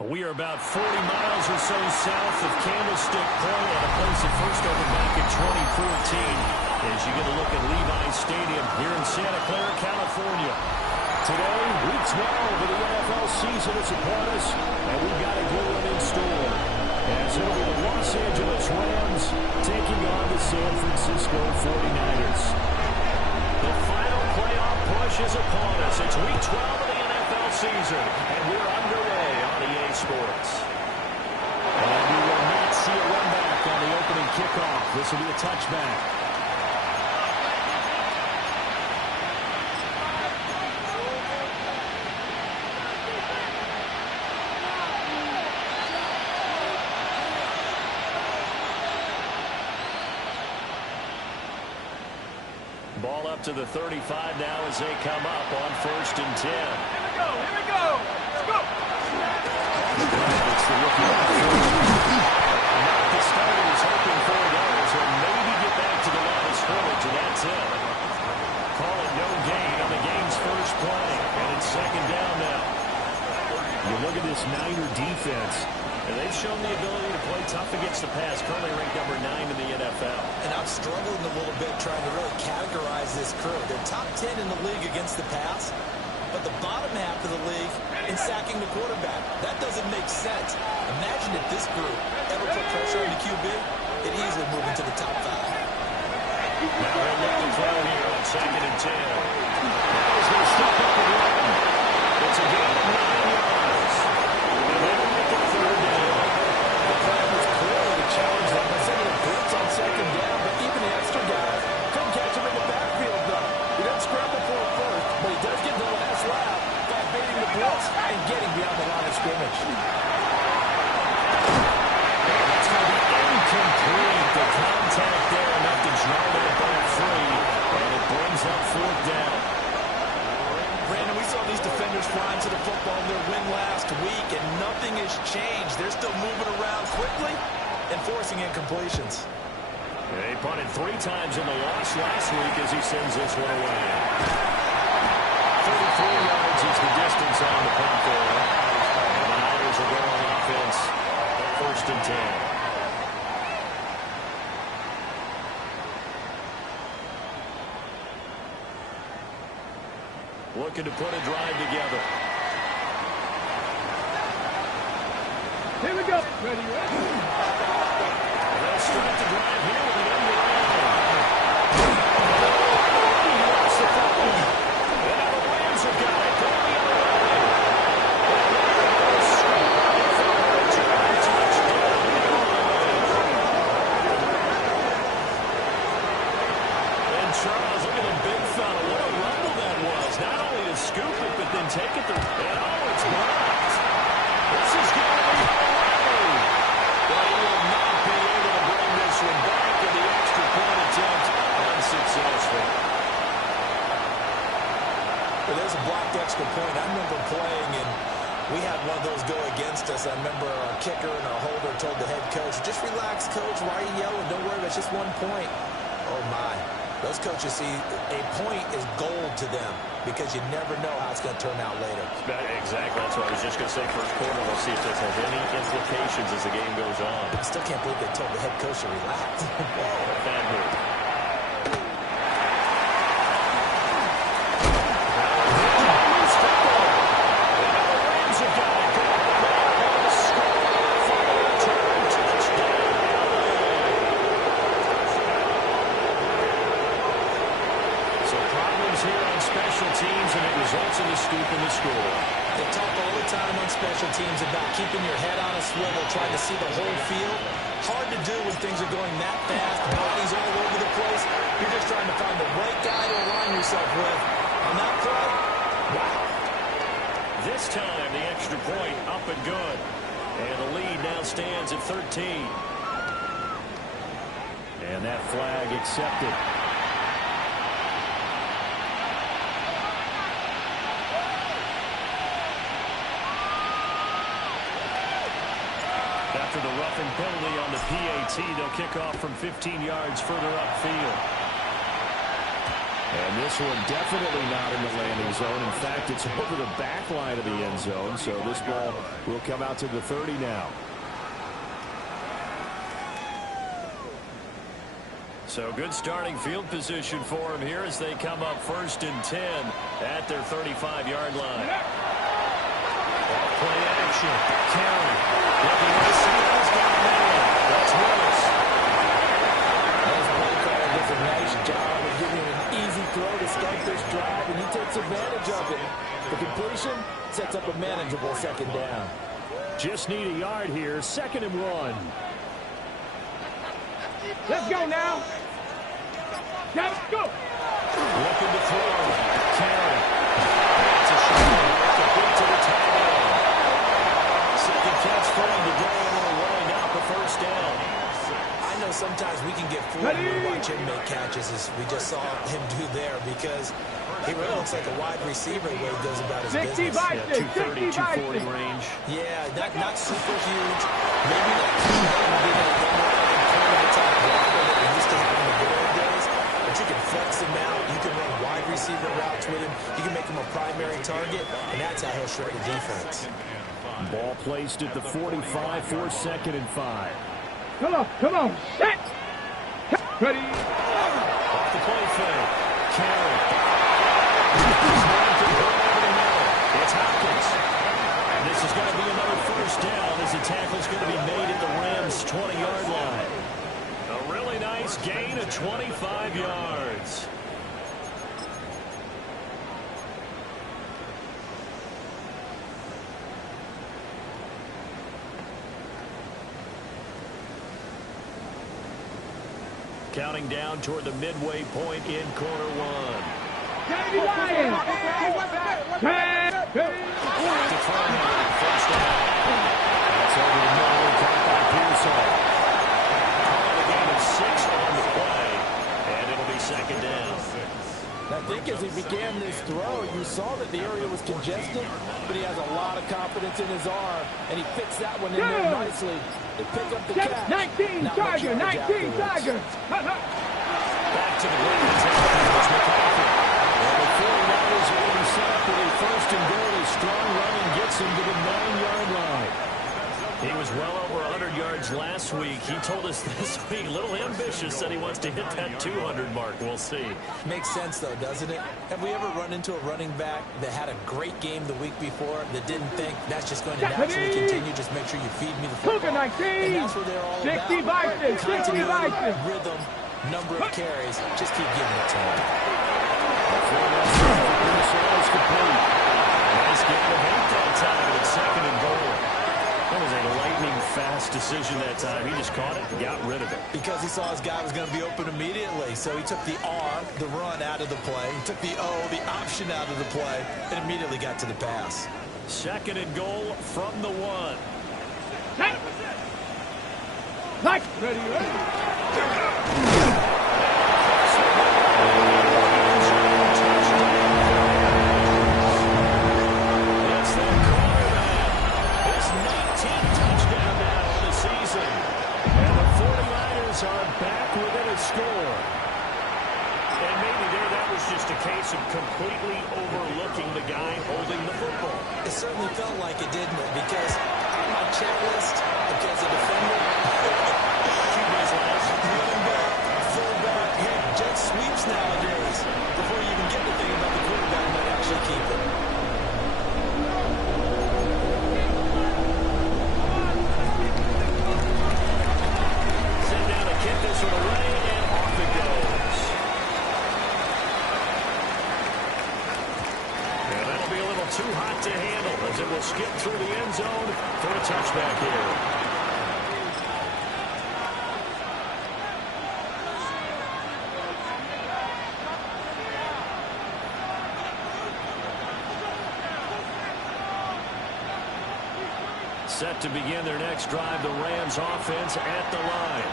We are about 40 miles or so south of Candlestick Point at a place that first opened back in 2014 as you get a look at Levi's Stadium here in Santa Clara, California. Today, Week 12 of the NFL season is upon us, and we've got a good one in store. As it'll be the Los Angeles Rams taking on the San Francisco 49ers. The final playoff push is upon us. It's Week 12 of the NFL season, and we're underway on EA Sports. And we will not see a run back on the opening kickoff. This will be a touchback. Ball up to the 35 now as they come up on 1st and 10. Here we go, let's go. It's the rookie. Not the starters hoping for those and maybe get back to the line of scrimmage, and that's it. Call it no gain on the game's first play, and it's 2nd down now. You look at this Niner defense, and they've shown the ability to play tough against the pass, currently ranked number 9 in the NFL. And I'm struggling a little bit trying to really categorize this crew. They're top 10 in the league against the pass, but the bottom half of the league in sacking the quarterback. That doesn't make sense. Imagine if this group ever put pressure on the QB, it easily move into the top 5. Now they'll look to throw here on 2nd and 10. Now he's going to step up and run. It's a gain of 9 yards. And they will make it 3rd down. The plan was clearly to challenge them by sending a blitz on 2nd down, but even the extra guys couldn't catch him in the backfield, though. He doesn't scramble for it first, but he does get the last lap by baiting the blitz and getting beyond the line of scrimmage. It's going to be incomplete. The contact there enough to draw that ball free, and it brings up 4th down. Brandon, we saw these defenders flying to the football in their win last week, and nothing has changed. They're still moving around quickly and forcing incompletions. They punted 3 times in the loss last week as he sends this one away. 34 yards is the distance on the punt there. And the Niners will go on offense, 1st and 10. Looking to put a drive together. Here we go. Ready. They'll start the drive here with an underline. He lost the football. And now the Rams have got it. Going the other way. And Charles, look at the big fella. What a rumble that was. Not only to scoop it, but then take it to... And oh, it's blocked. This is going to be away. But he will not be able to bring this one back, and the extra point attempt unsuccessful. Well, there's a blocked extra point. I remember playing, and we had one of those go against us. I remember our kicker and our holder told the head coach, just relax, coach. Why are you yelling? Don't worry, it's just 1 point. Oh, my. Those coaches see a point is gold to them because you never know how it's going to turn out later. Exactly. That's what I was just going to say. First quarter, we'll see if this has any implications as the game goes on. I still can't believe they told the head coach to relax. Bad move. Teams, and it results in the scoop and the score. They talk all the time on special teams about keeping your head on a swivel, trying to see the whole field. Hard to do when things are going that fast, bodies all over the place. You're just trying to find the right guy to align yourself with. On that play, wow. This time, the extra point up and good. And the lead now stands at 13. And that flag accepted. After the roughing penalty on the PAT, they'll kick off from 15 yards further upfield. And this one definitely not in the landing zone. In fact, it's over the back line of the end zone. So this ball will come out to the 30 now. So good starting field position for him here as they come up 1st and 10 at their 35-yard line. Play action. Carey. Looking to see who's got a man. That's Willis. This play caller does a nice job of giving him an easy throw to start this drive, and he takes advantage of it. The completion sets up a manageable 2nd down. Just need a yard here. 2nd and 1. Let's go now. Let's go. Looking to throw. Carey. That's a shot. Complete to the tight end. 2nd catch for him today, and we're rolling out the 1st down. I know sometimes we can get fooled when we watch him make catches, as we just saw him do there, because he really looks like a wide receiver the way he goes about his business. 230, 240 range. Yeah, not super huge. Maybe not top blocker that we used to have in the good old days, but you can flex him out. You can run wide receiver routes with him. You can make him a primary target, and that's how he'll shred the defense. Ball placed at the 45 for 2nd and 5. Come on, set. Ready. Off the play fake. Carey. It's Hopkins. And this is going to be another 1st down as the tackle's going to be made at the Rams' 20-yard line. A really nice gain of 25 yards. Counting down toward the midway point in quarter 1. Davey Ryan. To throw now, 1st down. That's over the middle, caught by Pearson. Call a gain of 6 on the play, and it'll be 2nd down. I think as he began this throw, you saw that the area was congested, but he has a lot of confidence in his arm, and he fixed that one in there nicely. They pick up the catch. 19 Tiger, 19 Tiger. Back to the ground. It's McCaffrey. And the 49ers are going to set up with a 1st and goal. A strong run and gets him to the 9-yard line. He was well over 100 yards last week. He told us this week, a little ambitious, said he wants to hit that 200 mark. We'll see. Makes sense, though, doesn't it? Have we ever run into a running back that had a great game the week before that didn't think that's just going to naturally continue? Just make sure you feed me the football. And that's what they're all about. 60 Bison, 60 Bison. Rhythm, number of carries. Just keep giving it to him. Nice game of 8 that time at 2nd and goal. That was a lightning-fast decision that time. He just caught it and got rid of it. Because he saw his guy was going to be open immediately. So he took the R, the run, out of the play. He took the O, the option, out of the play, and immediately got to the pass. 2nd and goal from the 1. Ready. Are back within a score. And maybe that was just a case of completely overlooking the guy holding the football. It certainly felt like it, didn't it? Because on my checklist, because a defender, QB's last. running back, fullback, heck, jet sweeps nowadays. Before you even get to thinking about the quarterback might actually keep it. This one away, and off it goes. And that'll be a little too hot to handle as it will skip through the end zone for a touchback here. Set to begin their next drive, the Rams offense at the line.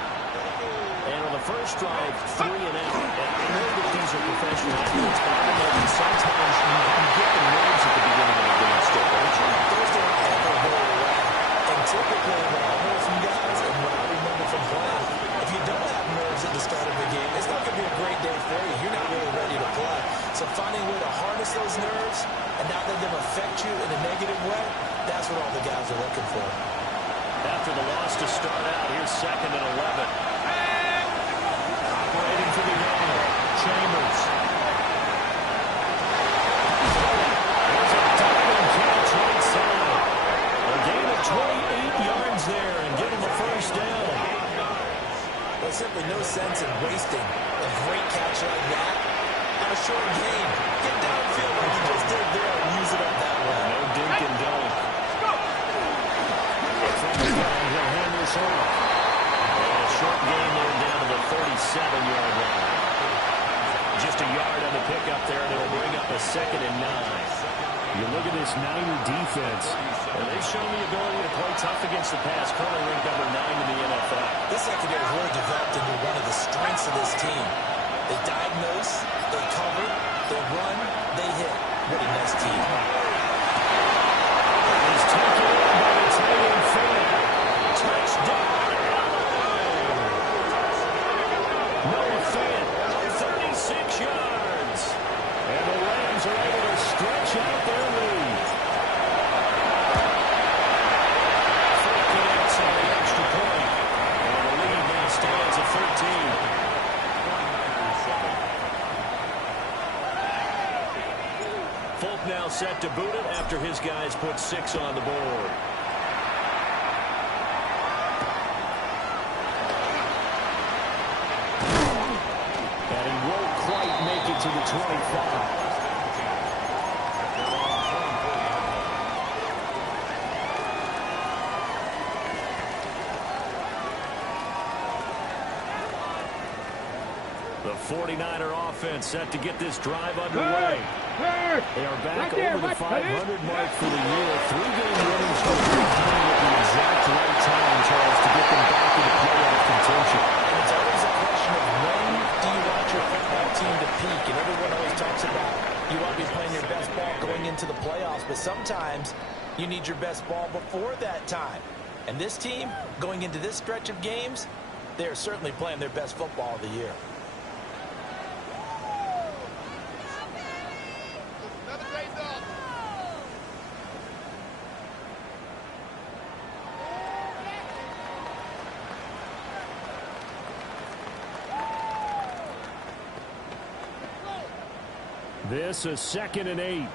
And on the first drive, 3 and out. And I know that these are professional athletes, but I know that sometimes you get the nerves at the beginning of the game still, don't you? Those don't ever go away. And typically, what I heard from guys and what I remember from playing, if you don't have nerves at the start of the game, it's not going to be a great day for you. You're not really ready to play. That's what all the guys are looking for. After the loss to start out, here's 2nd and 11. Operating for the yellow. Chambers. There's a diving catch right side. A gain of 28 yards there and give him a first down. There's simply no sense in wasting a great catch like that on a short gain. Get downfield like you just did there and use it up that way. No dink and dunk. He'll hand this off. And a short gain there down to the 37-yard line. Just a yard on the pickup there, and it'll bring up a 2nd and 9. You look at this Niner defense, and they've shown the ability to play tough against the pass. Currently ranked number 9 in the NFL. This secondary has really developed into one of the strengths of this team. They diagnose, they cover, they run, they hit. What a nice team. He's taken in by the tight end Fant. Touchdown! Noah Fant, 36 yards. And the Rams are able to stretch out their lead. Fant connects on the extra point. And the lead now stands at 13. Folk now set to boot it after his guys put 6 on the board. And he won't quite make it to the 25. The 49er offense set to get this drive underway. They are back over the 500 mark for the year. 3-game winning streak coming at the exact right time, Charles, to get them back into playoff contention. And it's always a question of when do you want your football team to peak? And everyone always talks about you want to be playing your best ball going into the playoffs, but sometimes you need your best ball before that time. And this team, going into this stretch of games, they are certainly playing their best football of the year. This is 2nd and 8.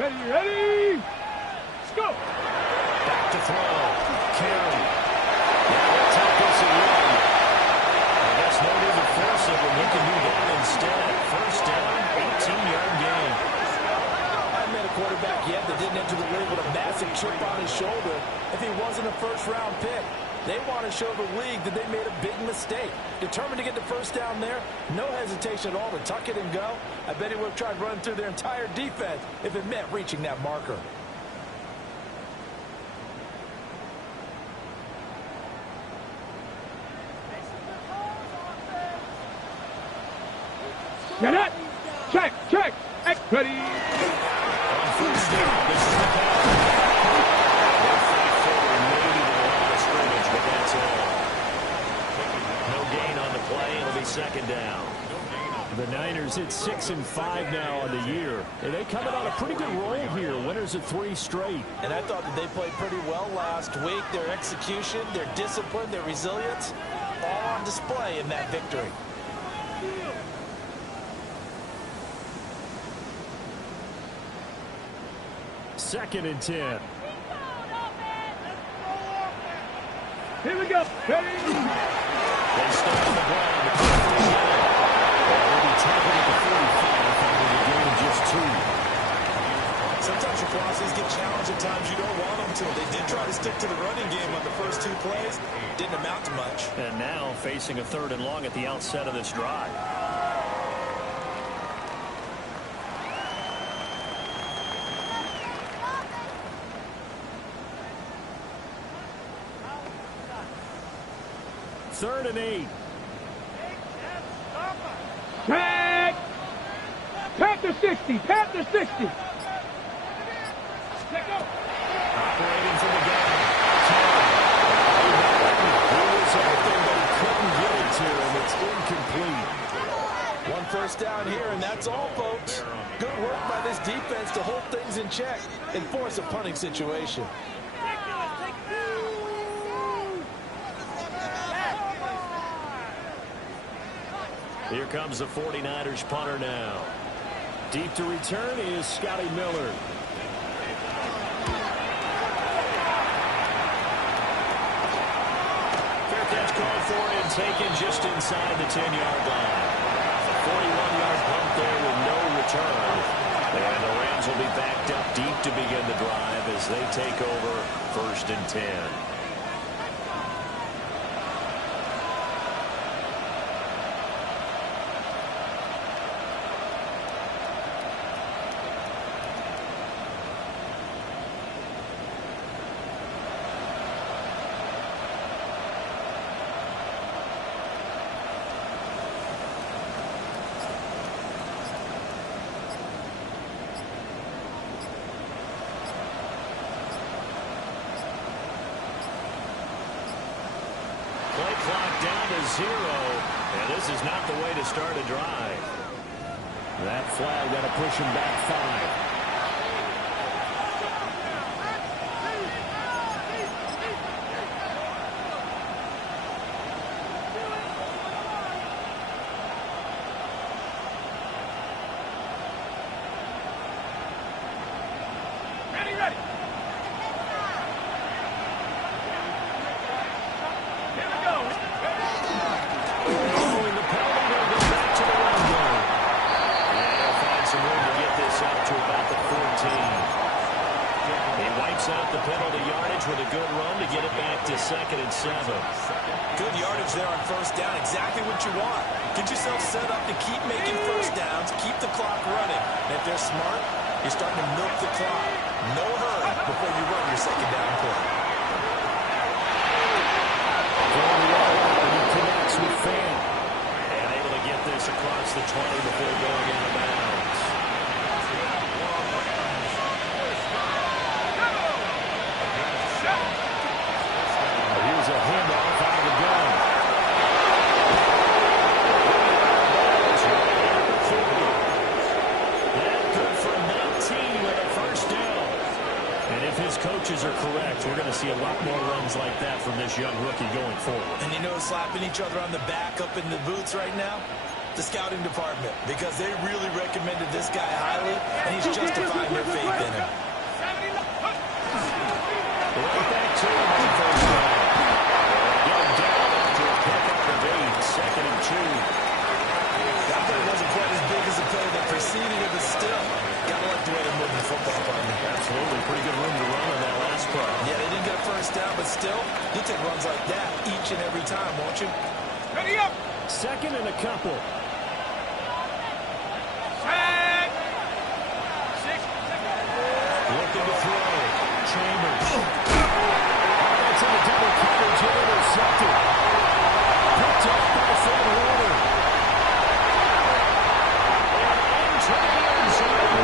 Ready? Let's go. Back to throw. Carry. Now let's take this and run. I guess no need to force it when you can do that instead. First down, 18-yard gain. I met a quarterback yet that didn't enter the league with a massive chip on his shoulder if he wasn't a first-round pick. They want to show the league that they made a big mistake. Determined to get the first down there, no hesitation at all to tuck it and go. I bet he would have tried running through their entire defense if it meant reaching that marker. Get it. Check. Ready. On first down, this is the pass. They fight forward maybe to the line of scrimmage, but that's all. No gain on the play. It'll be 2nd down. The Niners hit 6-5 now on the year. And they come in on a pretty good roll here. Winners of 3 straight. And I thought that they played pretty well last week. Their execution, their discipline, their resilience, all on display in that victory. Second and 10. Here we go. Ready. They start on the ground. They'll be tackled at the 45 after the gain of just 2. Sometimes your philosophies get challenged at times you don't want them to. They did try to stick to the running game on the first 2 plays. Didn't amount to much. And now facing a 3rd and long at the outset of this drive. Third and 8. Tag. Panther 60. Panther 60. Take go. Operating from the gun. He was everything but he couldn't get it to him. It's incomplete. One first down here, and that's all, folks. Good work by this defense to hold things in check and force a punting situation. Here comes the 49ers punter now. Deep to return is Scotty Miller. Fair catch called for and taken just inside the 10-yard line. A 41-yard punt there with no return. And the Rams will be backed up deep to begin the drive as they take over 1st and 10. Play clock down to 0, and this is not the way to start a drive. That flag got to push him back 5. Out the penalty yardage with a good run to get it back to 2nd and 7. Good yardage there on 1st down. Exactly what you want. Get yourself set up to keep making 1st downs, keep the clock running. And if they're smart, you're starting to milk the clock. No hurry before you run your 2nd down play. He connects with Fan. And able to get this across the 20 before going into bounds. Here's a handoff out of the gun. That good for 19 with a 1st down. And if his coaches are correct, we're going to see a lot more runs like that from this young rookie going forward. And you know, slapping each other on the back up in the boots right now? The scouting department, because they really recommended this guy highly, and he's justifying their faith in him. Right back to him on 1st down. Get him down after a pickup of 8, 2nd and 2. That play wasn't quite as big as the play that preceded it, but still, gotta like the way they're moving the football, partner. Absolutely, pretty good room to run on that last play. Yeah, they didn't get a 1st down, but still, you'll take runs like that each and every time, won't you? Ready up. 2nd and a couple. Looking to throw. Chambers. That's in the double coverage and intercepted. Picked up by Fred Warner. Into the end zone.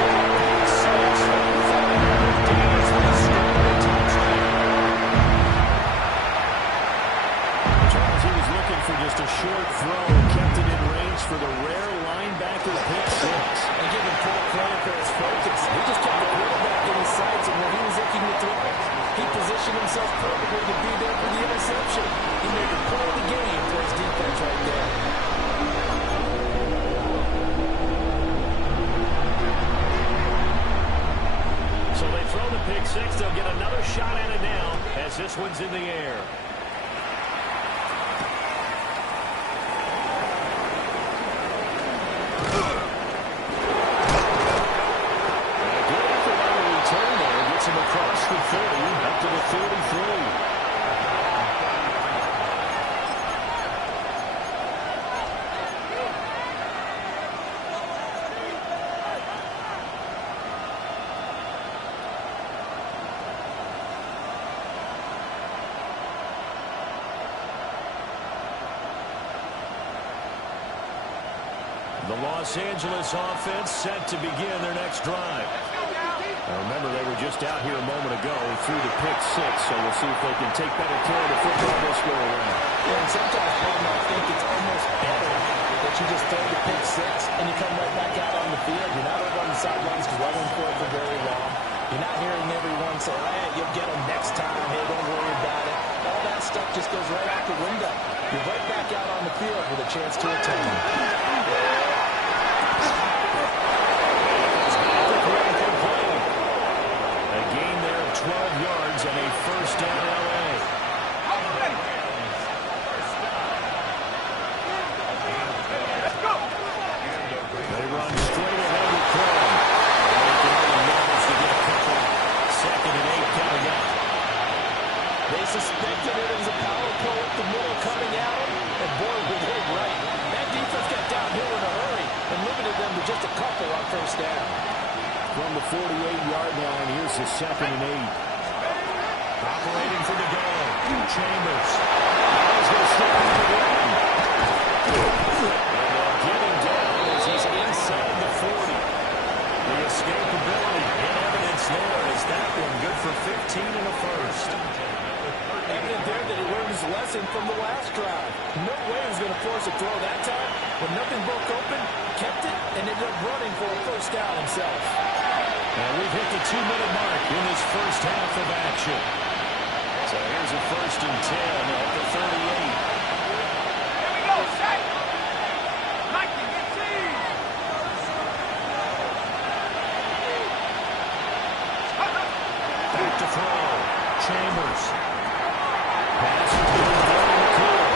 Charles, he was looking for just a short throw. Kept it in range for the rare linebacker pick 6. And giving full credit for his focus. He just kept the quarterback in his sights, and when he was looking to throw, he positioned himself perfectly to be there for the interception. He made the play of the game for his defense right there. So they throw the pick 6. They'll get another shot at it now as this one's in the air. Across the 30, up to the 33. The Los Angeles offense set to begin their next drive. Now remember, they were just out here a moment ago through the pick 6, so we'll see if they can take better care of the football this go around. Yeah, and sometimes, I think it's almost better that you just throw the pick 6 and you come right back out on the field. You're not over on the sidelines running for it for very long. You're not hearing everyone say, hey, you'll get them next time. Hey, don't worry about it. All that stuff just goes right out the window. You're right back out on the field with a chance to atone. A gain there of 12 yards and a first down LA. They run straight ahead with Crum. To get a couple. 2nd and 8 coming up. They suspected it was a power play up the middle coming at them, and boy, were they right. That defense got downhill in a hurry and limited them to just a couple on first down. From the 48-yard line, here's the 2nd and 8. Operating for the goal. Chambers. Now he's going to step in the run. Get him down as he's inside the 40. The escapability in evidence there is that one good for 15 in the first. Evident there that he learned his lesson from the last drive. No way he was going to force a throw that time. When nothing broke open, kept it, and ended up running for a first down himself. And we've hit the 2-minute mark in this first half of action. So here's a 1st and 10 at the 38. Here we go, set. Mikey, get team. Back to throw. Chambers. Pass to McCool.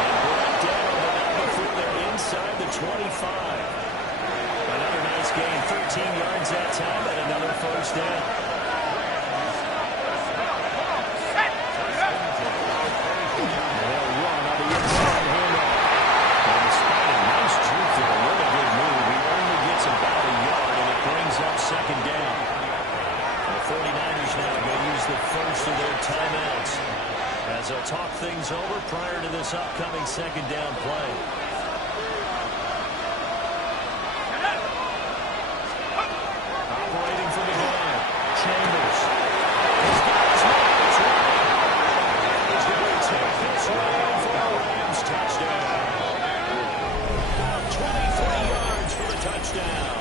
And brought down before they're inside the 25. Another nice gain, 13 yards that time, and another first down. They'll run on the inside handoff. And despite a nice juke there, a really good move, he only gets about a yard, and it brings up 2nd down. The 49ers now going to use the first of their timeouts as they'll talk things over prior to this upcoming 2nd down play. Operating from the gun, Chambers. He's got his hands right. He's going to take this one for a Rams touchdown. 23 yards for the touchdown.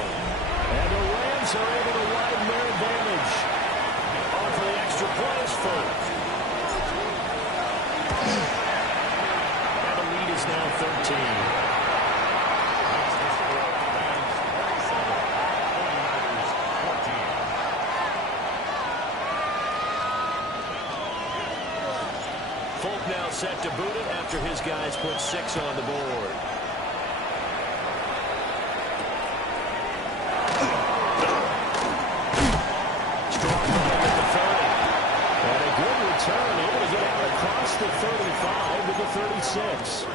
And the Rams are able to widen their advantage. On for the extra points first. And the lead is now 13. Folk now set to boot it after his guys put 6 on the board. Turn, able to get out across the 35 to the 36.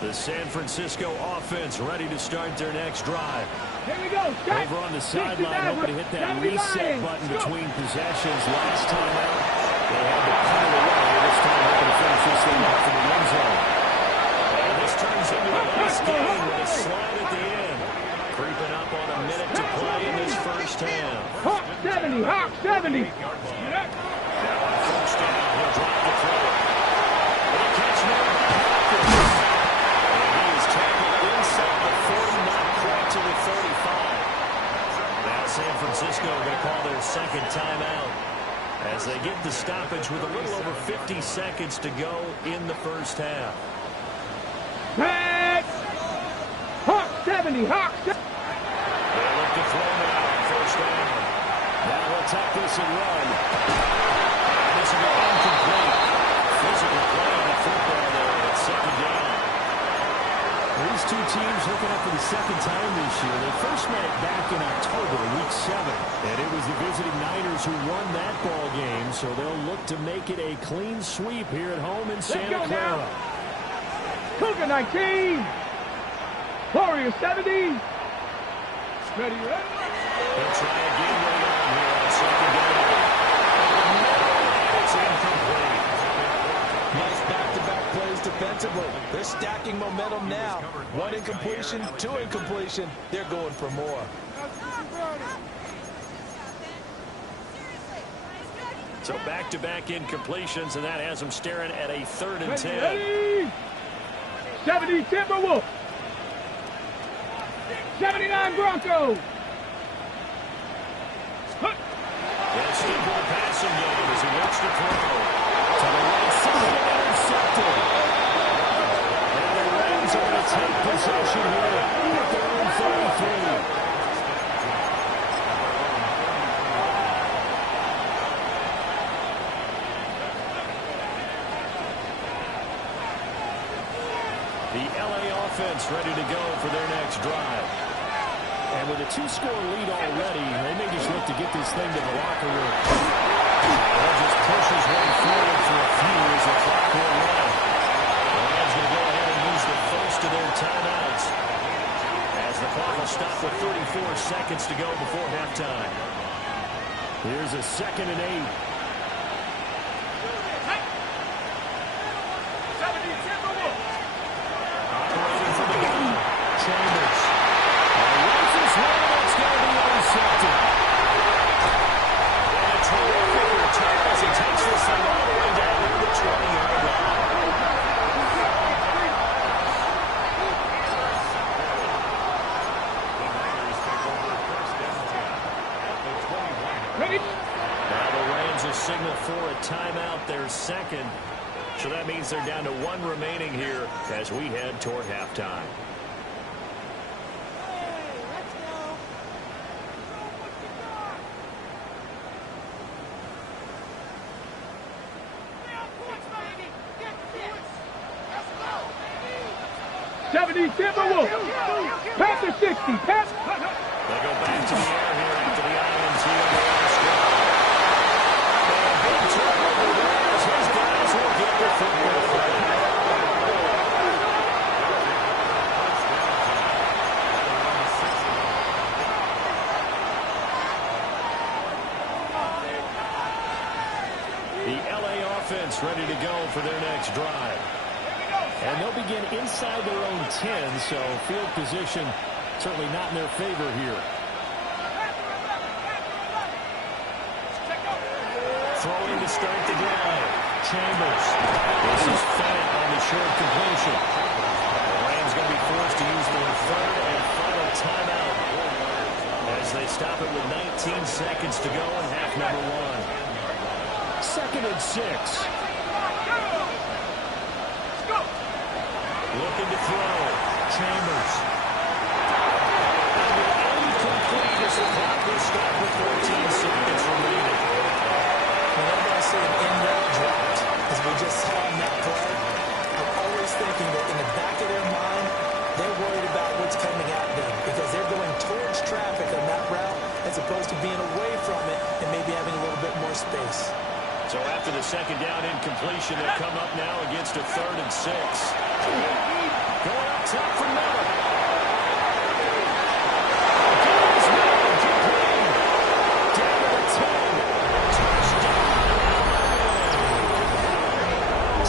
The San Francisco offense ready to start their next drive. Here we go. Set. Over on the sideline, hoping to hit that reset button between possessions. Last time out, they had to pull it away. This time, hoping to finish this thing off in the end zone. And this turns into a nice game with a slide at the end. Creeping up on a minute to play in this first half. Hawk 70, Hawk 70. Now on first down, he'll drop the throw. And a catch made by Hopkins. And he is tackled inside the 40, not quite to the 35. Now San Francisco are going to call their 2nd timeout as they get the stoppage with a little over 50 seconds to go in the first half. Set. Hawk 70, Hawk 70. They look to throw now on first down. Now he'll take this and run. And this will be incomplete. Physical play on the football there at 2nd down. These two teams hooking up for the 2nd time this year. They first met back in October, week 7. And it was the visiting Niners who won that ball game, so they'll look to make it a clean sweep here at home in Santa Clara. Cougar 19. Warrior 70. Ready, ready? They'll try again later on here on 2nd down. It's incomplete. Nice back-to-back plays defensively. They're stacking momentum now. 1 incompletion, 2 incompletion. They're going for more. So back-to-back incompletions, and that has them staring at a 3rd and 10. Ready? 70 Timberwolves. 79 Broncos. And still for the passing game as he looks to throw. To the right side, intercepted. And the Rams are going to take possession here at their own 33. The LA offense ready to go for their next drive. And with a 2-score lead already, they may just look to get this thing to the locker room. They'll just push his way forward for a few as the clock will run. The Rams going to go ahead and use the first of their timeouts as the clock will stop with 34 seconds to go before halftime. Here's a 2nd and 8. Operating from the gun, Chambers. Runs his way, it's going to be intercepted. And a terrific return as he takes this thing all the way down to the 20-yard line. Ready? Now the Rams will signal for a timeout, their second. So that means they're down to 1 remaining here as we head toward halftime. Timberwolves. Pass to 60. Pass. They go back to the air here after the INT on the last drive. And a big turnover there as his guys will get the football back. The LA offense ready to go for their next drive. And they'll begin inside their own 10, so field position certainly not in their favor here. Throwing to start the drive. Chambers. This is Fant on the short completion. The Rams going to be forced to use their 3rd and final timeout as they stop it with 19 seconds to go in half number 1. 2nd and 6. Looking to throw. Chambers. Incomplete as the clock will stop with 14 seconds remaining. Whenever I say an in-route dropped, as we just saw in that play, I'm always thinking that in the back of their mind, they're worried about what's coming at them because they're going towards traffic on that route as opposed to being away from it and maybe having a little bit more space. So after the 2nd down incompletion, they come up now against a 3rd and 6. Going up top for Miller. Goes Miller, complete. Down to the 10. Touchdown.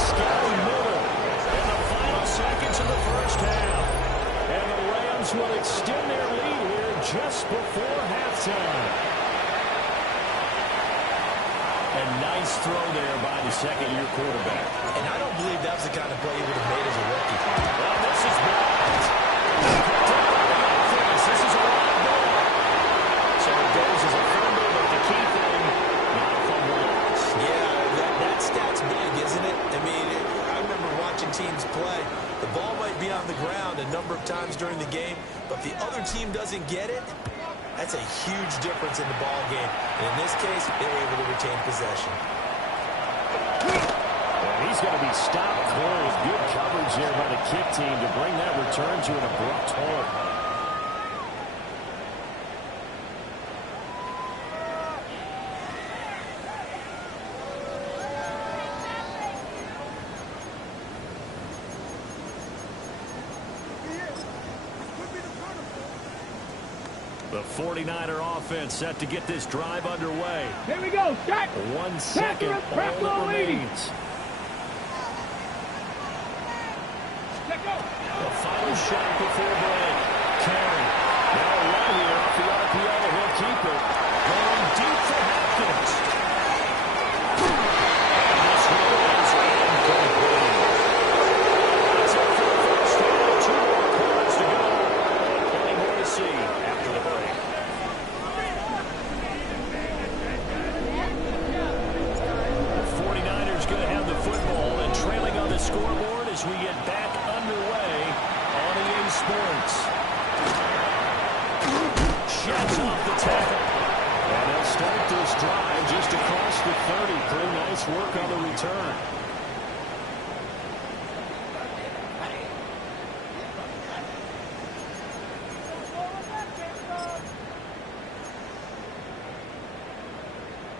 Scotty Miller in the final seconds of the first half. And the Rams will extend their lead here just before halftime. A nice throw there by the 2nd-year quarterback. And I don't believe that was the kind of play he would have made as a rookie. Well, this is blocked. This is a wild ball. So it goes as a fumble, but the key thing, not a fumble loss. Yeah, that stat's big, isn't it? I mean, I remember watching teams play. The ball might be on the ground a number of times during the game, but if the other team doesn't get it, that's a huge difference in the ball game. And in this case, they were able to retain possession. And he's going to be stopped cold. Good coverage there by the kick team to bring that return to an abrupt halt. The 49er offense set to get this drive underway. Here we go. Shot. 1 second, all that remains. The final shot before break. Carey. Now a run here off the RPO. He'll keep it. Going deep for Hopkins. And this one is incomplete. That's it for the first half. 2 more quarters to go. Plenty more to gets off the tackle. And they'll start this drive just across the 30. Pretty nice work on the return.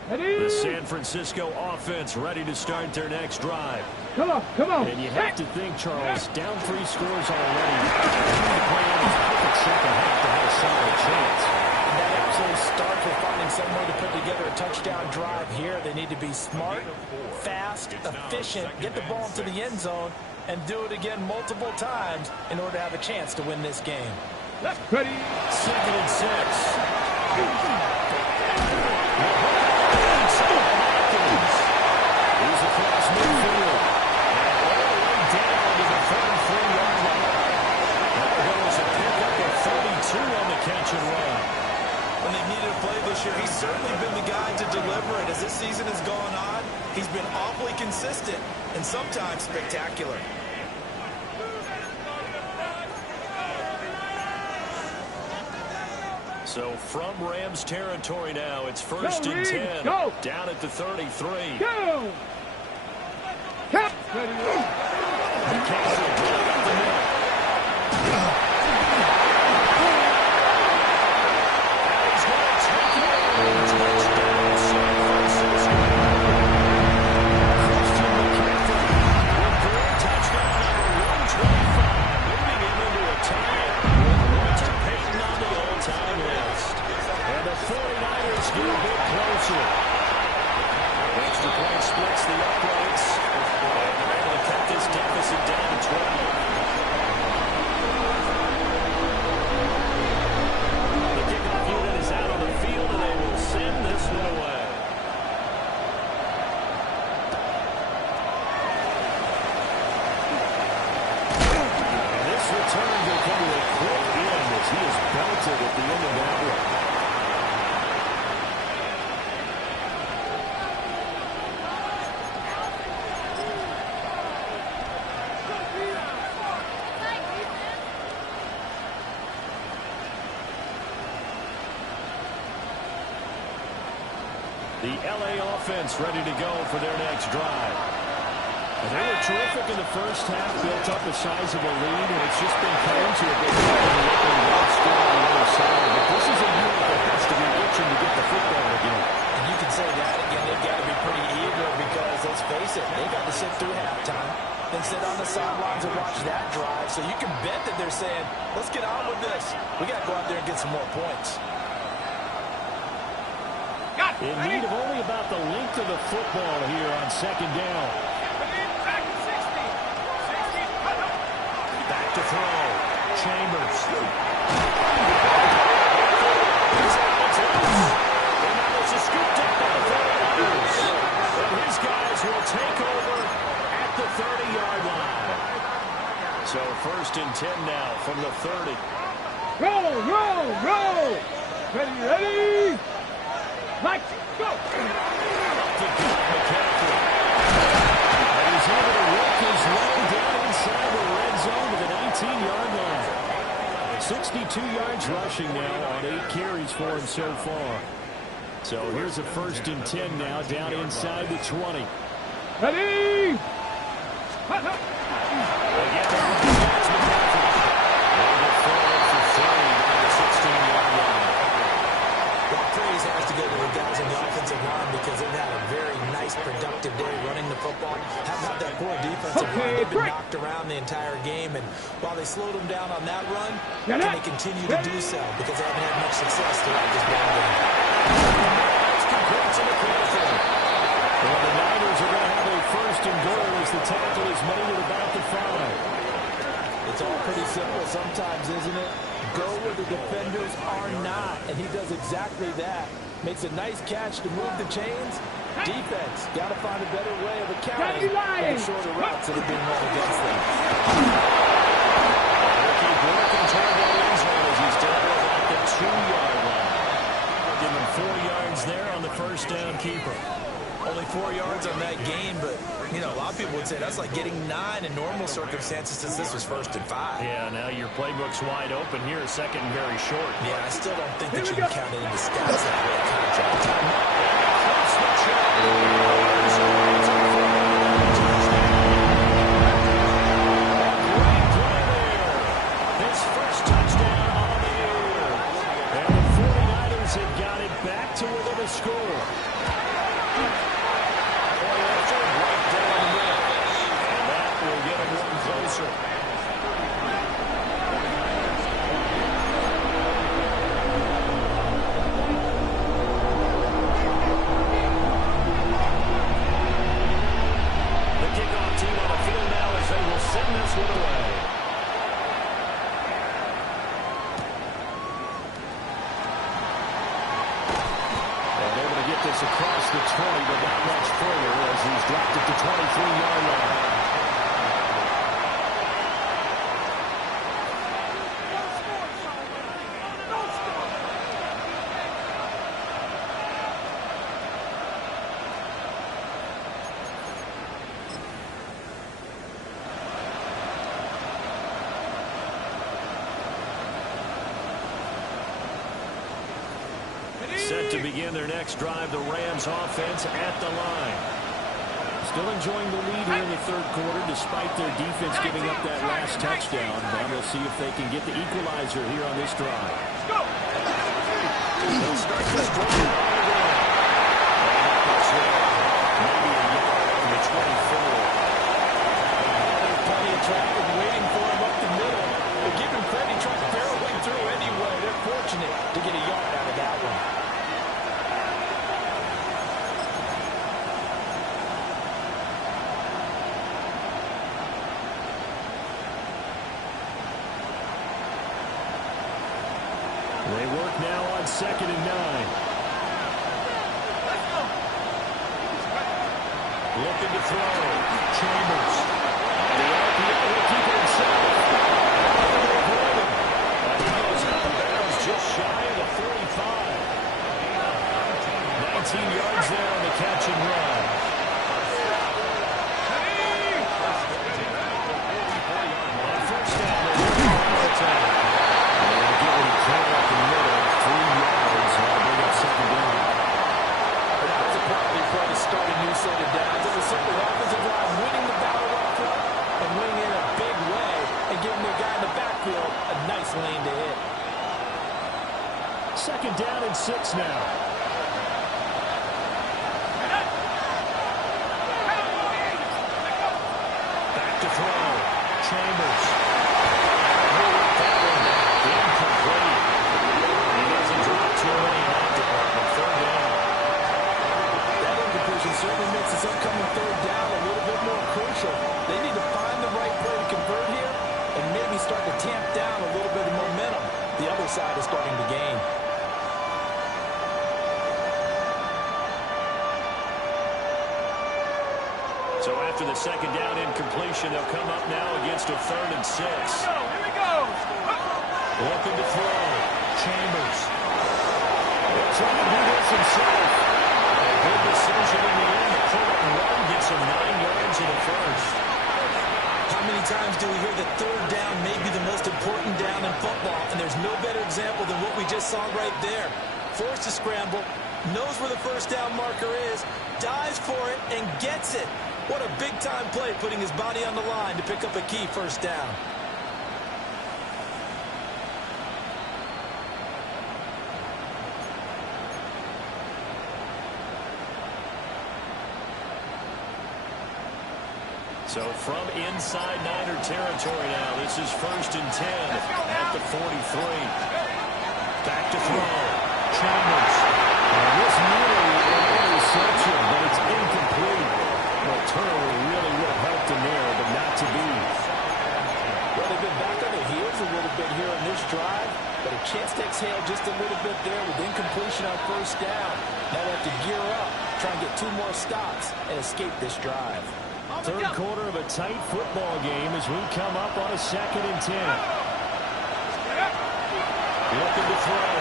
The San Francisco offense ready to start their next drive. Come on, come on. And you have to think, Charles, down 3 scores already. The plan is perfect second half to have a solid chance. And that absolutely starts with finding some way to put together a touchdown drive here. They need to be smart, fast, efficient, get the ball into the end zone, and do it again multiple times in order to have a chance to win this game. Ready. 2nd and 6. He's across midfield. All the way down to the 33-yard line. That goes a pickup of 32 on the catch and run. When they needed a play this year, he's certainly been the guy to deliver it. As this season has gone on, he's been awfully consistent and sometimes spectacular. So from Rams territory now, it's 1st and 10. Go. Down at the 33. Go. Cap. Ready. McCaffrey brought up the middle. And he's going to take it over. Touchdown, San Francisco. Christian McCaffrey with 3 touchdown number 125, moving him into a tie with Walter Payton on the all-time list. And the 49ers get a bit closer. Extra point splits the uprights. And they're able to cut this deficit down to 12. The kickoff unit is out on the field, and they will send this one away. And this return will come to a quick end as he is belted at the end of that one. The LA offense ready to go for their next drive. And they were terrific in the first half, built up a sizable lead, and it's just been coming to a big score on the other side. But this is a unit that has to be itching to get the football again. And you can say that again, they've got to be pretty eager because, let's face it, they got to sit through halftime, then sit on the sidelines and watch that drive. So you can bet that they're saying, let's get on with this. We got to go out there and get some more points. In need of only about the length of the football here on 2nd down. Back to throw. Chambers. And now it's a scoop down by the 49ers. And his guys will take over at the 30-yard line. So 1st and 10 now from the 30. Roll, roll, roll. Ready, ready. Like, go! McCaffrey. And he's able to work his way down inside the red zone to the 19-yard line. 62 yards rushing now on 8 carries for him so far. So here's a 1st and 10 now down inside the 20. Ready! Again, that's McCaffrey. Over forward for 30 down the 16-yard line. Well, praise has to go to the guys in the offensive line because they've had a very nice, productive day running the football. Haven't had that poor defensive line. They've been knocked around the entire game, and while they slowed them down on that run, can they continue to do so because they haven't had much success throughout this ball game. That's complete to McCaffrey. Well, the Niners are going to have a 1st and goal as the tackle is made at about the 5. It's all pretty simple sometimes, isn't it? Go where the defenders are not, and he does exactly that. Makes a nice catch to move the chains. Defense, got to find a better way of accounting for the shorter routes that are being run against them. They'll keep working toward that end zone as he's down at the 2-yard line. Give him 4 yards there on the 1st down keeper. Only 4 yards on that game, but You know, a lot of people would say that's like getting 9 in normal circumstances since this was 1st and 5. Yeah, now your playbook's wide open here, 2nd and very short. Yeah, I still don't think that you can count it into stats that way. Contract time. His first touchdown on the year. And the 49ers have got it back to within a score. And that will get him one closer. The kickoff team on the field now as they will send this one away. This across the 20, but not much further as he's dropped it to 23-yard line. Set to begin their next drive, the Rams offense at the line. Still enjoying the lead here in the 3rd quarter despite their defense giving up that last touchdown. Now we'll see if they can get the equalizer here on this drive. They'll start this drive. Maybe a yard from the 24. There's plenty of traffic waiting for him up the middle. But give him credit, he tried to barrel way through anyway. They're fortunate to get a yard out of that one. They work now on 2nd and 9. Looking to throw. Chambers. The RPO will keep it himself. And he goes out of bounds just shy of the 45. 19 yards there on the catch and run. On 1st down, they're looking for the attack. They'll give it a clear up the middle. 3 yards. That'll bring up 2nd down. That was a quality play to start a new set of downs. It was simply offensive line winning the battle up front and winning in a big way and giving their guy in the backfield a nice lane to hit. 2nd down and 6 now. Back to throw. Chambers. Incomplete. He doesn't drop too many in that department. 3rd down. That incompletion certainly makes this upcoming 3rd down a little bit more crucial. They need to find the right play to convert here and maybe start to tamp down a little bit of momentum. The other side is starting to gain. So after the 2nd down incompletion, they'll come up now against a 3rd and 6. Here we go. Looking to throw. Chambers. They'll try to do this himself. A good decision in the end to pull it and run. Gets him 9 yards in the 1st. How many times do we hear that 3rd down may be the most important down in football, and there's no better example than what we just saw right there. Forced to scramble, knows where the 1st down marker is, dives for it, and gets it. What a big-time play, putting his body on the line to pick up a key 1st down. So from inside Niner territory now, this is 1st and 10 at the 43. Back to throw. Chambers. This nearly an interception, but it's incomplete. Well, turnover really would have helped him there, but not to be. Well, they've been back on their heels a little bit here in this drive, but a chance to exhale just a little bit there with incompletion on 1st down. Now they have to gear up, try and get 2 more stops, and escape this drive. 3rd quarter of a tight football game as we come up on a 2nd and 10. Looking to throw.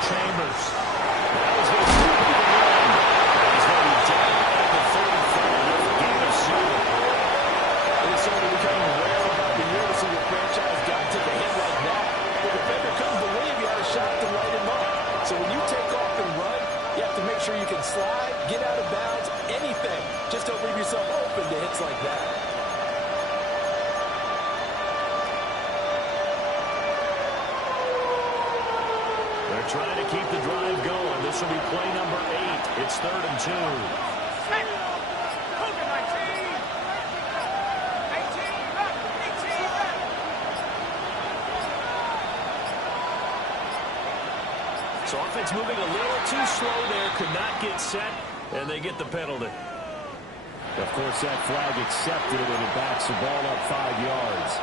Chambers. That was going to be the run. He's going to be down at the 35. Gain of 7. when you take off and run, you have to make sure you can slide, get out of bounds, anything. Just don't leave yourself open to hits like that. They're trying to keep the drive going. This will be play number 8. It's 3rd and 2. So offense moving a little too slow there. Could not get set, and they get the penalty. Of course, that flag accepted, and it backs the ball up 5 yards.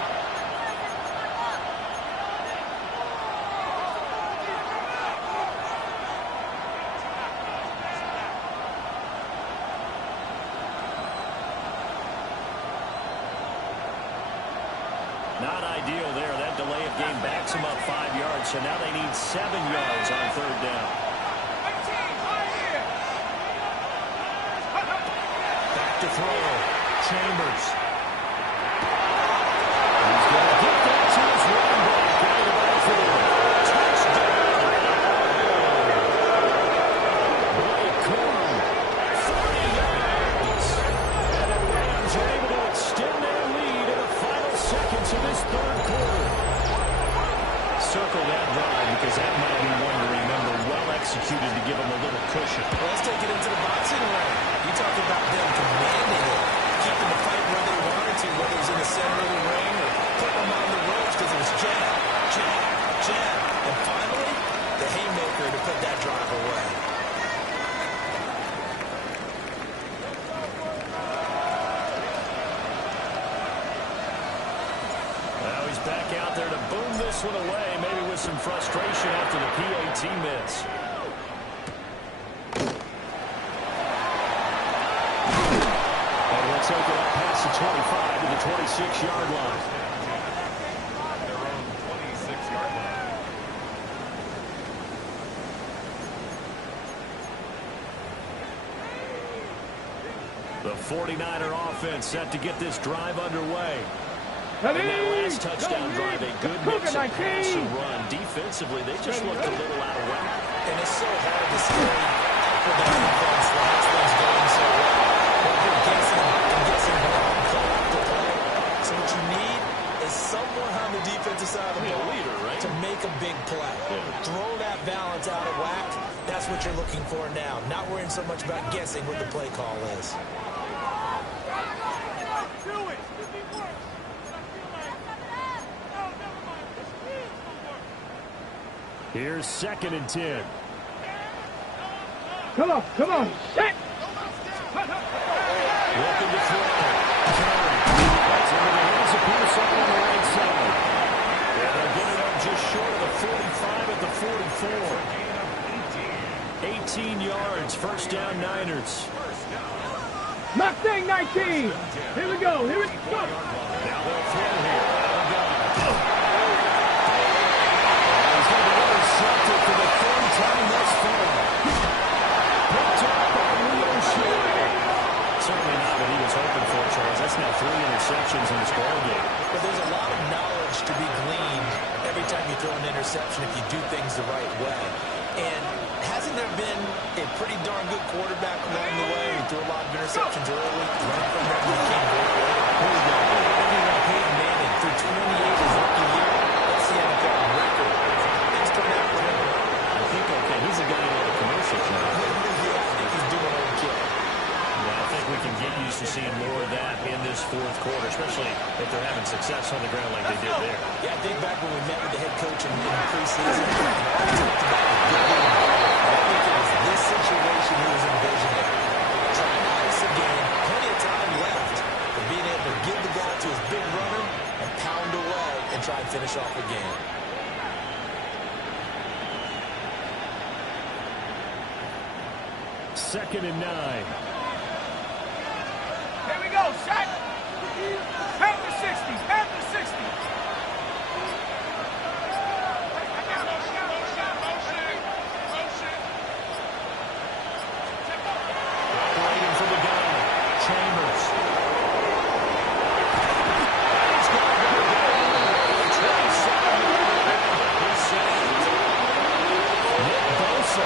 Not ideal there. That delay of game backs them up 5 yards, so now they need 7 yards on 3rd down. Back to throw. Chambers. He's going to get that to his running back out of the backfield. Touchdown. Blake Corum, 40 yards. And the Rams are able to extend their lead in the final seconds of this 3rd quarter. Circle that drive because that might be one to remember. Well executed to give them a little cushion. Well, let's take it into the boxing ring. You talk about them commanding it, keeping the fight where they wanted to, whether it was in the center of the ring or putting them on the ropes because it was jab, jab, jab. And finally, the haymaker to put that drive away. Now he's back out there to boom this one away, maybe with some frustration after the PAT miss. And we'll take it up past the 25 to the 26-yard line. Their own 26-yard line. The 49er offense set to get this drive underway. Ready? And that last touchdown drive, a good mix of pass and run. Defensively, they just looked a little out of whack. And it's so hard to stay for that defense when this thing's going so well. But you're guessing wrong play after play. So what you need is someone on the defensive side of the ball leader, right? to make a big play. Throw that balance out of whack. That's what you're looking for now. Not worrying so much about guessing what the play call is. Here's 2nd and 10. Come on, come on. Set. Looking to throw. Carey. That's into the hands of Pearson on the right side. And they're getting up just short of the 45 at the 44. 18 yards. First down, Niners. Mustang 19. Here we go. Here we go. Now they'll throw here. Intercepted for the 3rd time thus far. Picked up by Leo Shea. Certainly not what he was hoping for, Charles. That's now 3 interceptions in this ball game. But there's a lot of knowledge to be gleaned every time you throw an interception if you do things the right way. And hasn't there been a pretty darn good quarterback along the way who threw a lot of interceptions early? Learned from them when he came back. Everyone, Peyton Manning, through 28 his rookie year. That's the NFL record. Things turned out for him. I think, okay, he's a guy in all the commercials now. Yeah, I think he's doing okay. Yeah, I think we can get used to seeing more of that in this 4th quarter, especially if they're having success on the ground like they did there. Yeah, I think back when we met with the head coach in preseason, we talked about the good game. I think it was this situation he was envisioning. Trying to ice the game, plenty of time left, but being able to give the ball to his big runner and pound away and try and finish off the game. 2nd and 9. Here we go. Set. Panther 60. Panther 60. Operating for the gun. Chambers. He's going to go down. 27. Nick Bosa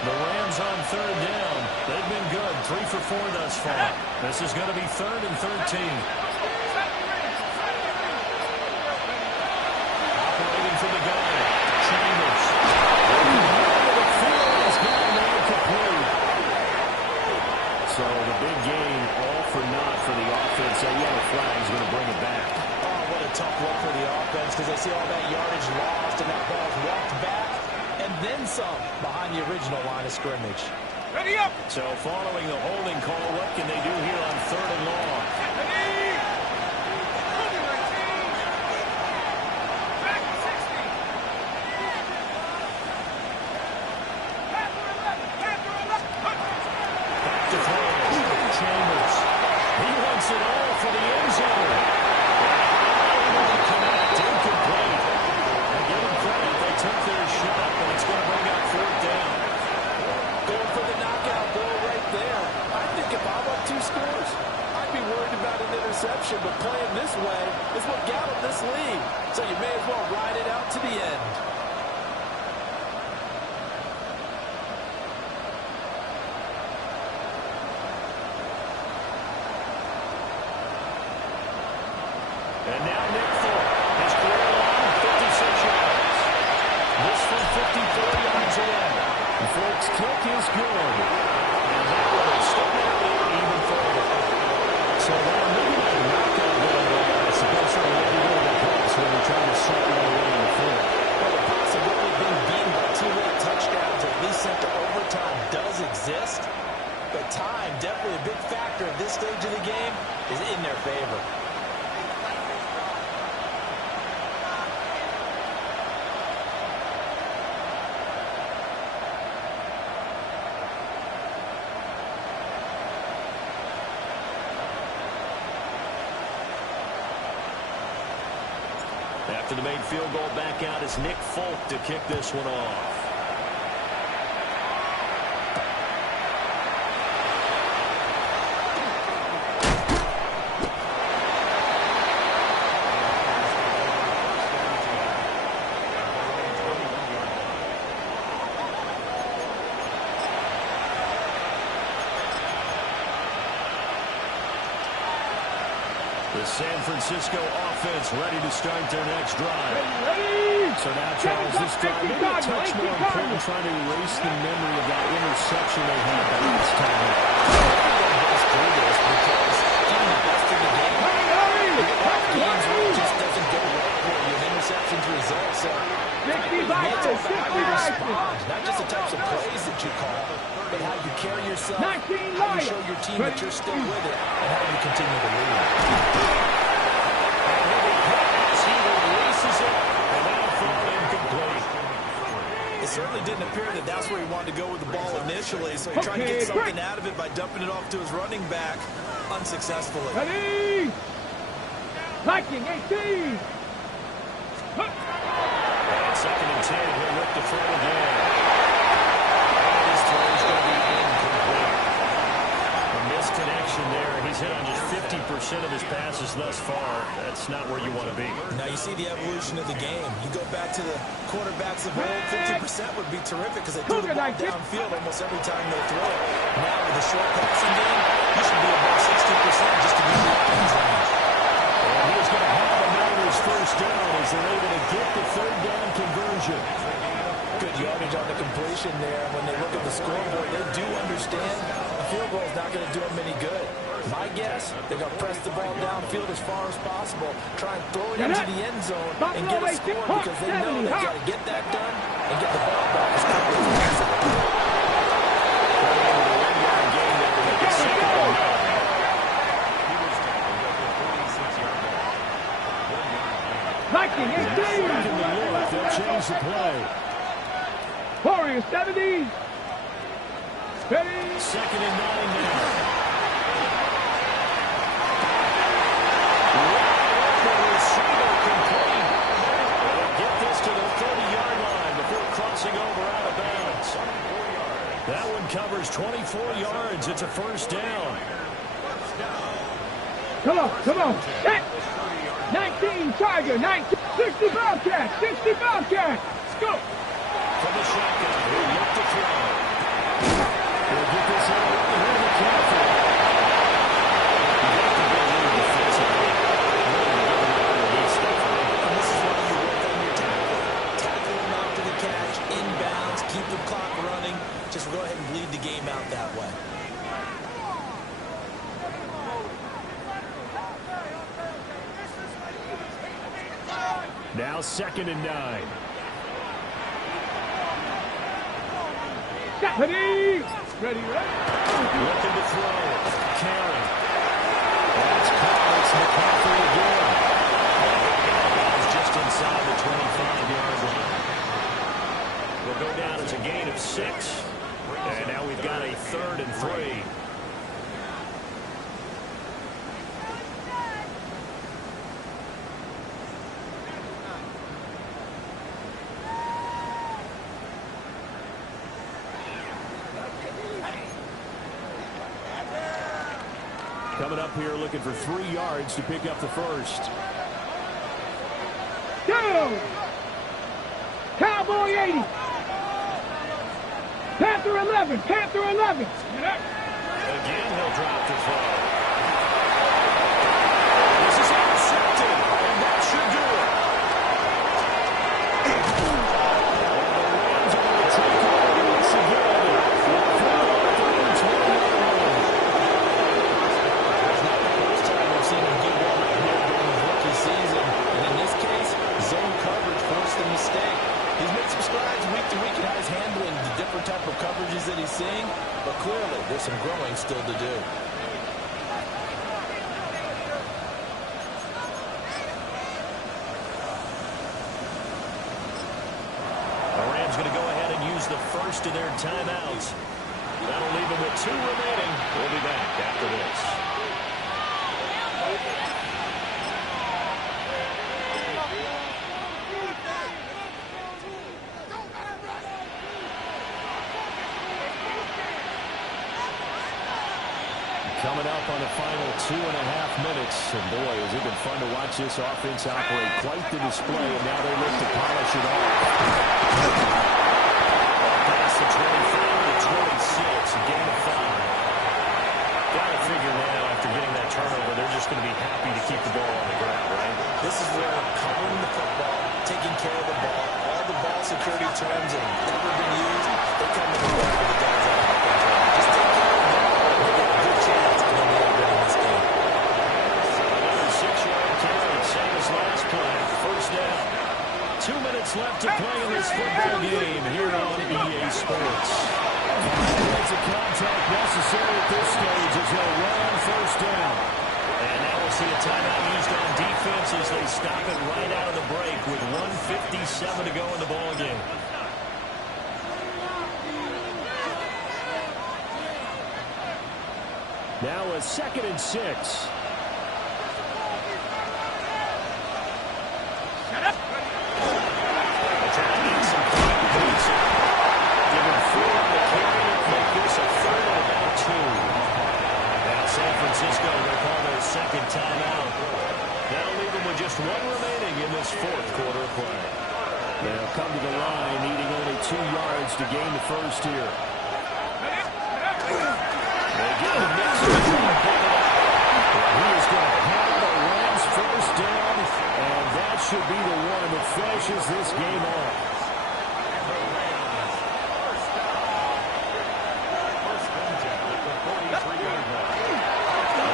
The Rams on third down. They've been good. 3 for 4 thus far. This is going to be 3rd and 13. Operating for the gun. Chambers. So the big gain, all for naught for the offense. That yellow flag is going to bring it back. Oh, what a tough look for the offense because they see all that yardage lost and that ball's walked back and then some behind the original line of scrimmage. Ready up! So following the holding call, what can they do here on 3rd and long? Ready! Back 60! Back to throw. Chambers. He wants it all for the end zone. Connect. Incomplete. I give them credit. They took their shot, but it's going to bring up 4th down. Going for the knockout blow right there. I think if I'm up 2 scores, I'd be worried about an interception, but playing this way is what got them this lead. So you may as well ride it out to the end. And now Nick Folk. His career long, 56 yards. This from 54 yards away. Folk's kick is good. And that will extend their lead even further. So that may be a knockout win there. I suppose they're ready to go to the place when they're trying to set one away in the field. Well, the possibility of being beaten by 2 late touchdowns, at least sent to overtime, does exist. But time, definitely a big factor at this stage of the game, is in their favor. After the made field goal, back out is Nick Folk to kick this one off. The San Francisco offense ready to start their next drive. Ready! So now, Charles, this drive maybe a touch more important, trying to erase the memory of that interception they had the last time. Let's do this because even the best of the game, games where it just doesn't go right for you, and interceptions result. So it's all about how you respond, not just the types of plays that you call, but how you carry yourself, how you show your team that you're still with it, and how you continue to lead. It certainly didn't appear that that's where he wanted to go with the ball initially, so he tried to get something out of it by dumping it off to his running back unsuccessfully. Ready! Viking 18! And 2nd and 10, he'll look to throw again. And his throw is going to be incomplete. A missed connection there. He's hit on just 50% of his passes thus far. That's not where you want to be. Now you see the evolution of the game. You go back to the quarterbacks of old, 50% would be terrific because they threw the ball downfield almost every time they throw it. Now with the short passing game, you should be about 60% just to get the end zone. And he's going to have the Mariners first down as they're able to get the 3rd down conversion. Good yardage on the completion there. When they look at the scoreboard, they do understand a field goal is not going to do them any good. My guess, they're going to press the ball downfield as far as possible, try and throw it into the end zone and get a score because they know they've got to get that done and get the ball back as quickly as possible. Viking 18! They'll change the play. Warriors 70! Ready! 2nd and 9 now. Crossing over out of bounds. That one covers 24 yards. It's a first down. Come on. Set. 19 Tiger, 19, 60 Bobcat, 60 Bobcat. Let's go. From the shotgun, he'll look to throw. He'll get this out right here to McCaffrey. You have to go a little defensively. And this is why you work on your tackle. Tackle him after the catch, inbounds, keep the clock running. Just go ahead and bleed the game out that way. Now 2nd and 9. Ready? Ready, ready. Looking to throw. Carry. That's caught. It's McCaffrey again. He's just inside the 25-yard line. We'll go down as a gain of 6. And now we've got a 3rd and 3. Coming up here looking for 3 yards to pick up the first. Go! Cowboy 80. Panther 11. Panther 11. Again, he'll drop the throw. This is intercepted, and that should do it. And the Rams are going to take over once again. It's not the first time we've seen him get one right here during his rookie season. And in this case, zone coverage forced the mistake. He's made some strides week to week in how he's handling the different type of coverages that he's seeing, but clearly there's some growing still to do. The Rams going to go ahead and use the first of their timeouts. That'll leave them with 2 remaining. We'll be back after this. Coming up on the final 2.5 minutes. And boy, has it been fun to watch this offense operate. Quite the display, and now they look to polish it off. Past the 25 to 26, a gain of 5. Got to figure now, after getting that turnover, they're just going to be happy to keep the ball on the ground, right? This is where covering the football, taking care of the ball, all the ball security terms that have ever been used, they come to the ball for the guys on offense. Just take care of the ball, and they get a good chance to end up winning this game. Another 6-yard carry, same as last play. First down. 2 minutes left to play in this football game here on EA Sports. That's a contact necessary at this stage as they'll run on first down. And now we'll see a timeout used on defense as they stop it right out of the break with 1:57 to go in the ball game. Now a 2nd and 6. Attacking some competition. Giving 4 on the carry to make this a 3rd and about 2. Now San Francisco, they'll call their 2nd timeout. That'll leave them with just 1 remaining in this 4th quarter of play. They'll come to the line, needing only 2 yards to gain the first here. They get the mix and try to pick it up. He is going to have the Rams first down, and that should be the one that finishes this game off.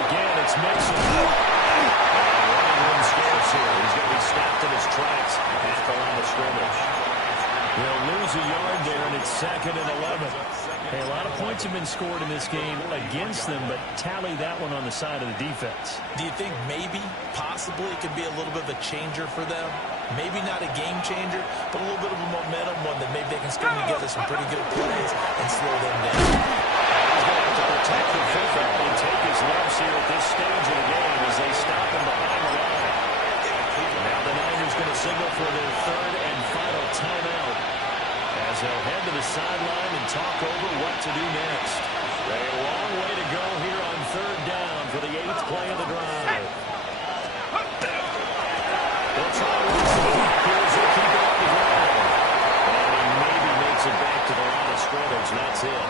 Again, it's Mixon. And Ryan scares here. He's going to be stopped in his tracks at the line of scrimmage. They'll lose a yard there, and it's 2nd and 11. Hey, a lot of points have been scored in this game against them, but tally that one on the side of the defense. Do you think maybe, possibly, it could be a little bit of a changer for them? Maybe not a game changer, but a little bit of a momentum one that maybe they can string together some pretty good plays and slow them down. He's going to have to protect the football and take his lumps here at this stage of the game as they stop him behind the line. Now the Niners going to signal for their 3rd and final timeout as they'll head to the sideline and talk over what to do next. A long way to go here on 3rd down for the 8th play of the drive. They'll try to run some clock here as they keep it on the ground. And he maybe makes it back to the line of scrimmage, and that's it.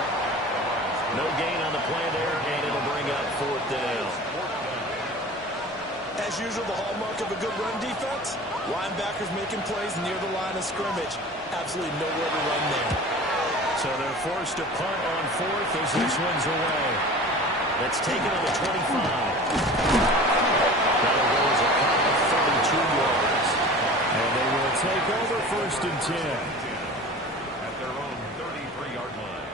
No gain on the play there, and it'll bring up 4th down. As usual, the hallmark of a good run defense, linebackers making plays near the line of scrimmage. Absolutely nowhere to run there. So they're forced to punt on 4th as this one's away. That's taken on the 25. That'll go as a punt of 32 yards. And they will take over 1st and 10. At their own 33-yard line.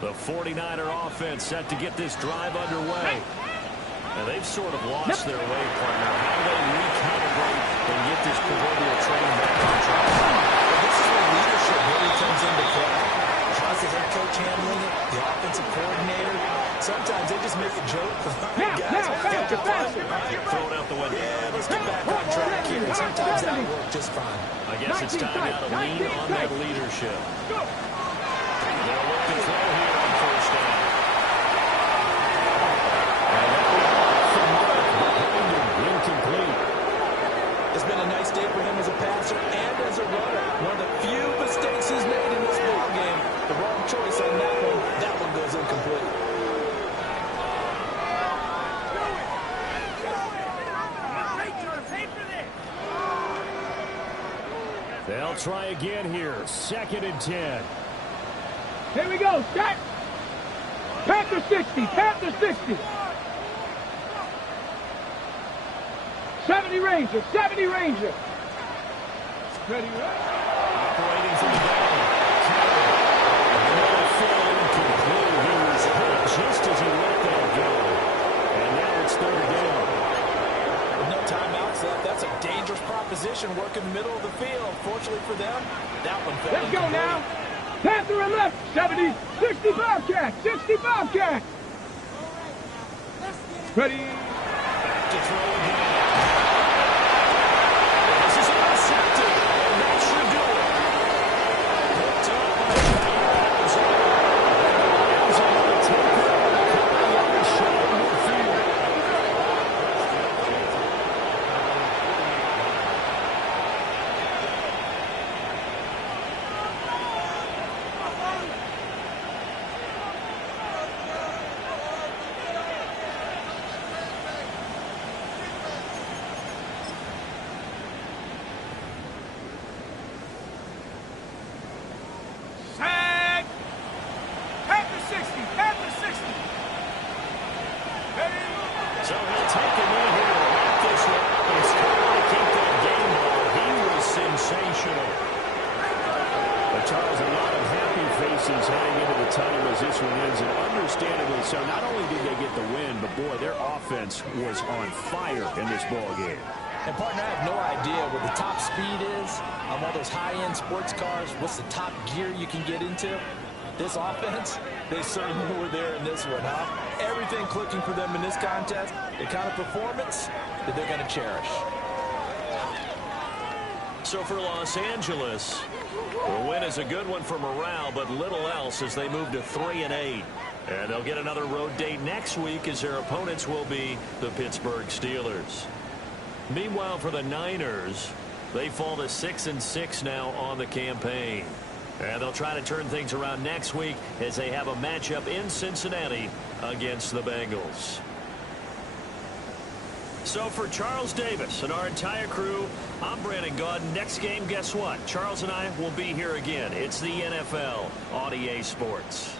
The 49er offense set to get this drive underway. And they've sort of lost their way, partner. How do they recalibrate and get this proverbial train back on track? Well, this is where leadership really comes into play. How's the head coach handling it? The offensive coordinator? Sometimes they just make a joke. Throw it out the window. Yeah, let's get back on track here. And sometimes that'll work just fine. I guess it's time now to lean on that leadership. They'll look to throw here on 1st down. And that one from Mark behind him, incomplete. It's been a nice day for him as a passer and as a runner. One of the few mistakes he's made in this ball game. The wrong choice on that one. That one goes incomplete. They'll try again here. 2nd and 10. Here we go. Set. Panther 60. Panther 60. 70 Ranger. 70 Ranger. Ready, Operating from the ground. Another throw incomplete. He was hit just as he let that go. And now it's 3rd down. With no timeouts left, that's a dangerous proposition working the middle of the field. Fortunately for them, that one fell Let's go incomplete. now. Panther and left. 70. 60 Bobcat. 60 Bobcat. Ready. Back to throw again. This is intercepted. And that should do it. Picked up by Giles. Lions are going to take it. A couple of yards short of midfield. Tag. Panther 60. Panther 60. So he'll take a knee here to wrap this one up and score to keep that game ball. He was sensational. But Charles, a lot of happy faces heading into the time as this one ends, and understandably so. Not only did they get the win, but boy, their offense was on fire in this ball game. And partner, I have no idea what the top speed is on one of those high-end sports cars. What's the top gear you can get into? This offense, they certainly were there in this one, huh? Everything clicking for them in this contest, the kind of performance that they're going to cherish. So for Los Angeles, the win is a good one for morale, but little else as they move to 3-8. And they'll get another road date next week as their opponents will be the Pittsburgh Steelers. Meanwhile, for the Niners, they fall to 6-6 now on the campaign. And they'll try to turn things around next week as they have a matchup in Cincinnati against the Bengals. So for Charles Davis and our entire crew, I'm Brandon Gaudin. Next game, guess what? Charles and I will be here again. It's the NFL on EA Sports.